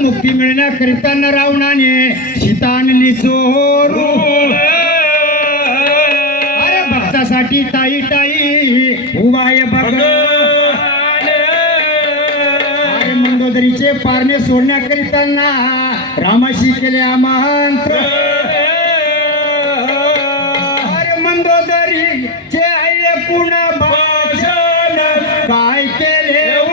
मुक्ती मिळण्याकरिता रावणाने सीता आणली चोरू. अरे भक्तासाठी टाई टाई उभाय बघ. अरे मंदोदरीचे पारणे सोडण्याकरिता रामाशी केले आमंत्र. अरे मंदोदरीचे ऐकून भाषण काय केले व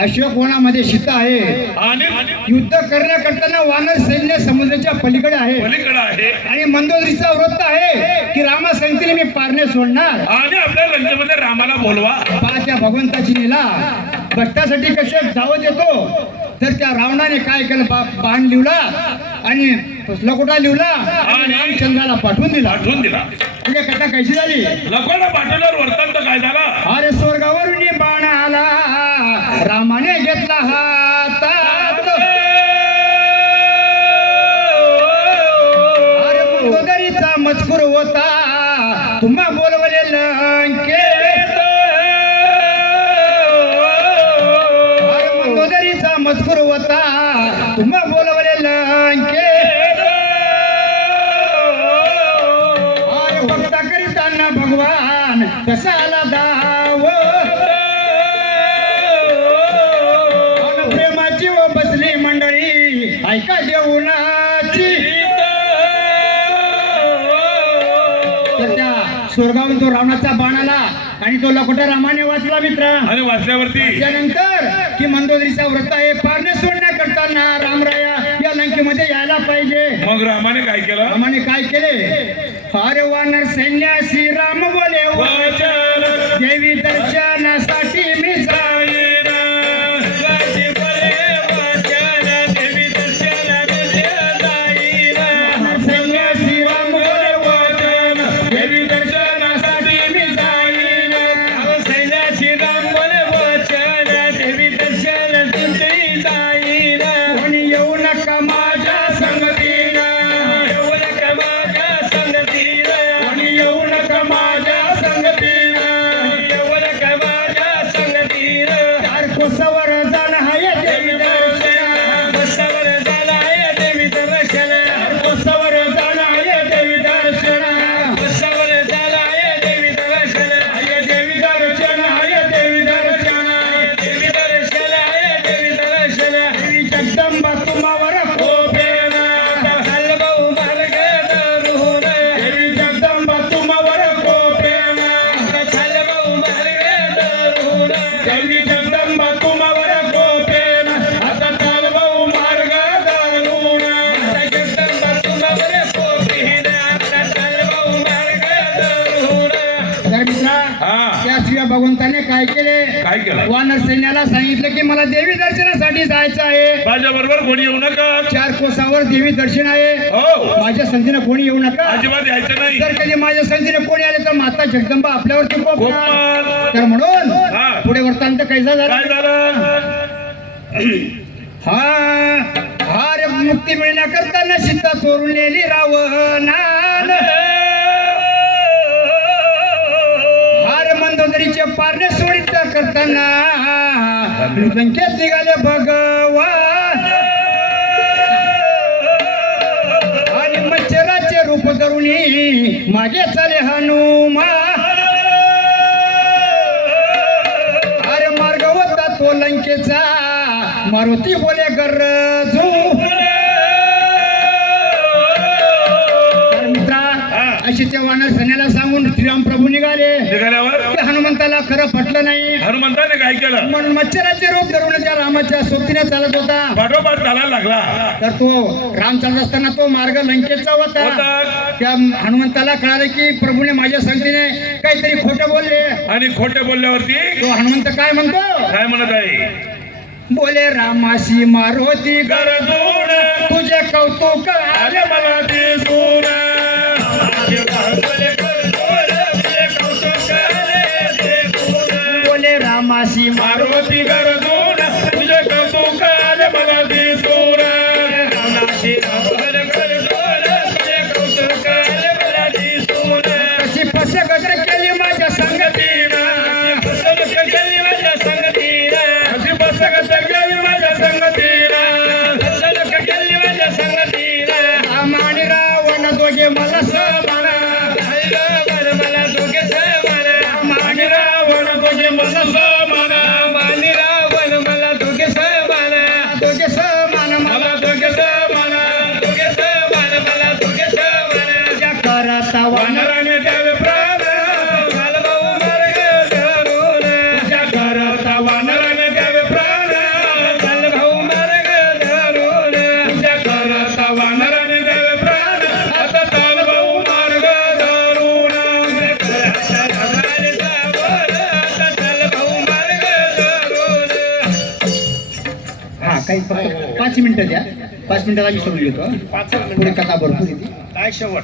अशोक वनामध्ये सीता आहे आणि युद्ध करण्याकरता वानर सैन्य समुद्राच्या पलीकडे आहे आणि मंदोदरीचा व्रत आहे की रामा सांगतील मी पारणे सोडणार आणि आपल्या लंकेमध्ये रामाला बोलवा. त्या भगवंताची लीला भक्तासाठी कसे जावं देतो. तर त्या रावणाने काय केलं बाण लिवला आणि लकोटा लिवला आणि रामचंद्राला पाठवून दिला. म्हणजे कथा कशी झाली. लकोटा पाठवल्यावर वर्तन काय झालं. अरे स्वर्गावरून बाण आला रामाने घेतला हातात. अरे मंदोदरीचा मजकूर होता तुम्हा बोलवले लंकेत. अरे मंदोदरीचा मजकूर होता तुम्हा बोलवले लंकेत. अरे भक्ता करिताना भगवान कसा आला दाव. प्रेमाची व बसली मंडळी ऐका जेवणाची. तर त्या स्वर्गावरून तो रावणाचा बाण आला आणि तो लकोटा रामाने वाचला मित्र. आणि वाचल्यावरती त्यानंतर की मंदोदरीचा व्रत आहे पारणे सोडण्याकरता रामराया या लंकेमध्ये यायला पाहिजे. मग रामाने काय केलं. रामाने काय केले. अरे वानर सैन्याशी राम बोले वचन देवी दर्शनासाठी मी जाईन. भगवंताने काय केले. वानर सैन्याला सांगितलं की मला देवी दर्शनासाठी जायचं आहे. माझ्या बरोबर कोणी येऊ नका. 4 कोसावर देवी दर्शन आहे. माझ्या संधीने कोणी येऊ नका. अजिबात यायचं नाही. जर कधी माझ्या संधीने कोणी आले तर माता जगदंबा आपल्यावरती कोपणार. तर म्हणून पुढे वृत्तांत कैसा झाला. हा रे मुक्ती मिळण्याकरता सीता चोरून नेली रावणानं. वरीचे पारणे सोडित करताना लंकेत निघाले भगवान आणि मच्छराचे रूप धरून मागे चाले हनुमान अरे मार्ग होता तो लंकेचा मारुती बोले गरजू अशी त्या वानर सैन्याला सांगून श्रीराम प्रभू निघाले निघाल्यावर ते हनुमंताला खरं पटलं नाही हनुमंताने काय केलं म्हणून मच्छराचे रूप धरून त्या रामाच्या सोबतीने चालत होता पाठोपाठ चालायला लागला तर तो राम चालत असताना तो मार्ग लंकेचा होता त्या हनुमंताला कळालं की प्रभूने माझ्या संगतीने काहीतरी खोटं बोलले आणि खोटे बोलल्यावरती तो हनुमंत काय म्हणतो काय म्हणत आहे बोले रामाशी मारुती गरजून तुझे कौतुक आले मला दिसून बोले रामाशी मारुती गरजून तुझे कौतुक आले मला दिसून कशी फसगत केली माझ्या संगतीनं अशी बसगत गेली माझ्या संगतीला राम आणि रावण दोघे मला समान राम आणि रावण दोघे मला समान दोघे समान मला तुझ्या करता वानराने द्यावे प्राण तुझ्या करता वानराने द्यावे प्राण तुझ्या करता वानराने द्यावे प्राण आता चाल भाऊ मार्ग धरून हा काही फक्त 5 मिनिटं द्या 5 मिनिटात आम्ही सोडून घेतो पुढे कथा भरपूर येते काय शेवट